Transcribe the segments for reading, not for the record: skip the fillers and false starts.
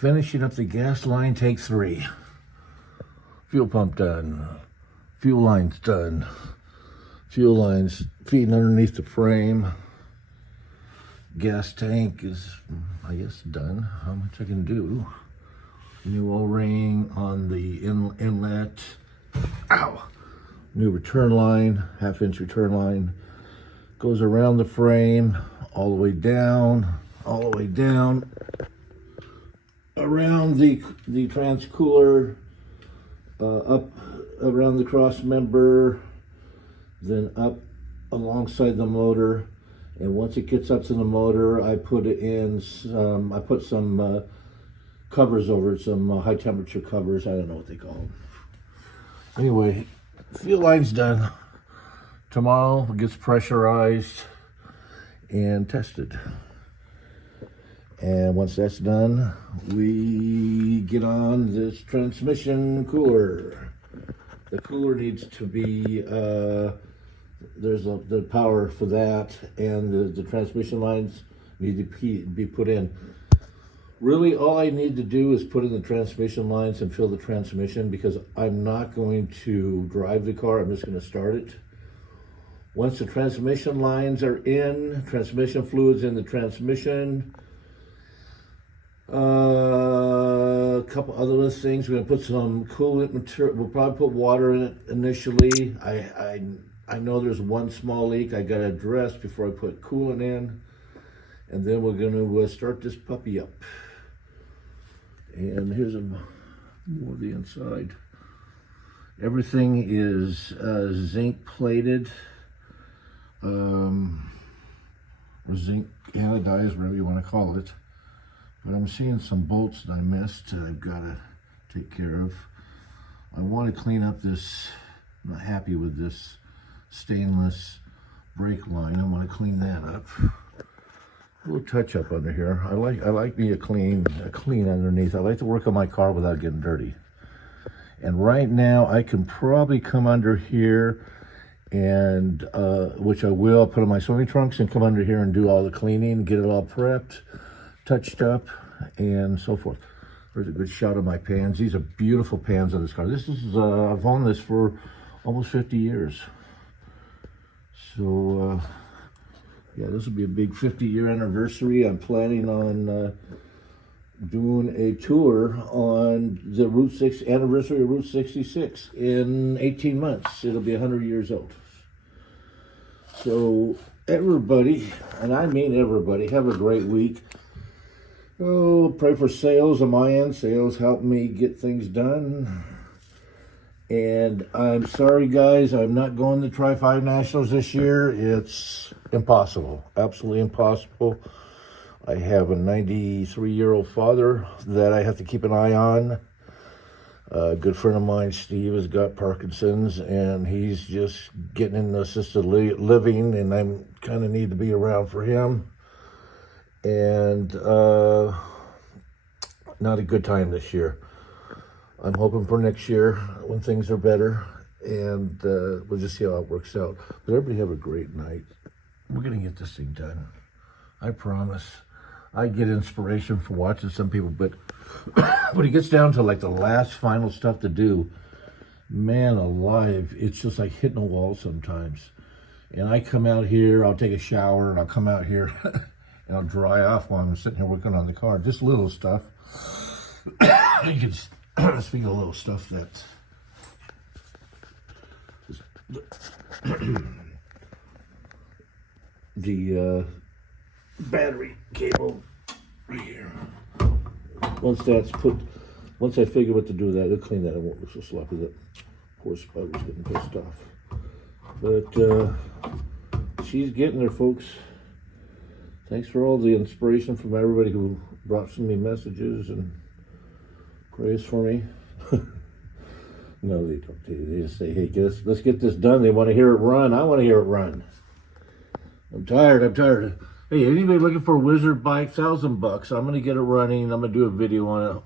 Finishing up the gas line, take 3. Fuel pump done. Fuel lines done. Fuel lines feeding underneath the frame. Gas tank is, I guess, done. How much I can do. New O-ring on the inlet. Ow! New return line, 1/2-inch return line. Goes around the frame, all the way down, around the transcooler, up around the cross member, then up alongside the motor. And once it gets up to the motor, I put it in some, I put some covers over it, some high temperature covers. I don't know what they call them. Anyway, fuel line's done. Tomorrow it gets pressurized and tested. And once that's done, we get on this transmission cooler. The cooler needs to be, there's the power for that, and the transmission lines need to be put in. Really, all I need to do is put in the transmission lines and fill the transmission, because I'm not going to drive the car, I'm just going to start it. Once the transmission lines are in, transmission fluids in the transmission, a couple other things. We're going to put some coolant material. We'll probably put water in it initially. I know there's one small leak I got to address before I put coolant in. And then we're going to start this puppy up. And here's more of the inside. Everything is zinc plated. Or zinc anodized, whatever you want to call it. But I'm seeing some bolts that I missed that I've got to take care of. I want to clean up this. I'm not happy with this stainless brake line. I want to clean that up. A little touch up under here. I like me a clean underneath. I like to work on my car without getting dirty. And right now I can probably come under here and which I will put on my swimming trunks and come under here and do all the cleaning, get it all prepped, touched up, and so forth. There's a good shot of my pans. These are beautiful pans on this car. This is I've owned this for almost 50 years. So yeah, this will be a big 50-year anniversary. I'm planning on doing a tour on the Route 6 anniversary of Route 66 in 18 months. It'll be 100 years old. So everybody, and I mean everybody, have a great week. Oh, pray for sales on my end. Sales help me get things done. And I'm sorry, guys, I'm not going to Tri-5 Nationals this year. It's impossible, absolutely impossible. I have a 93-year-old father that I have to keep an eye on. A good friend of mine, Steve, has got Parkinson's, and he's just getting into assisted living, and I kind of need to be around for him. And not a good time this year. I'm hoping for next year when things are better, and we'll just see how it works out. But everybody have a great night. We're going to get this thing done. I promise. I get inspiration from watching some people, but when it gets down to like the last final stuff to do, man alive, it's just like hitting a wall sometimes. And I come out here, I'll take a shower, and I'll come out here and I'll dry off while I'm sitting here working on the car. Just little stuff. You can speak of little stuff that the battery cable right here. Once I figure what to do with that, it'll clean that. It won't look so sloppy. That poor Spud was getting pissed off. But she's getting there, folks. Thanks for all the inspiration from everybody who brought me messages and praise for me. No, they don't. They just say, hey, let's get this done. They want to hear it run. I want to hear it run. I'm tired. Hey, anybody looking for a Wizard bike? $1,000. I'm going to get it running. I'm going to do a video on it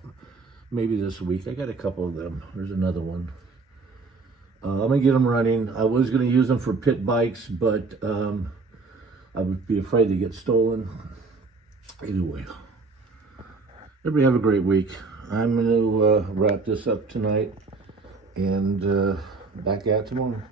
maybe this week. I got a couple of them. There's another one. I'm going to get them running. I was going to use them for pit bikes, but I would be afraid to get stolen. Anyway, Everybody have a great week. I'm going to wrap this up tonight and back at it tomorrow.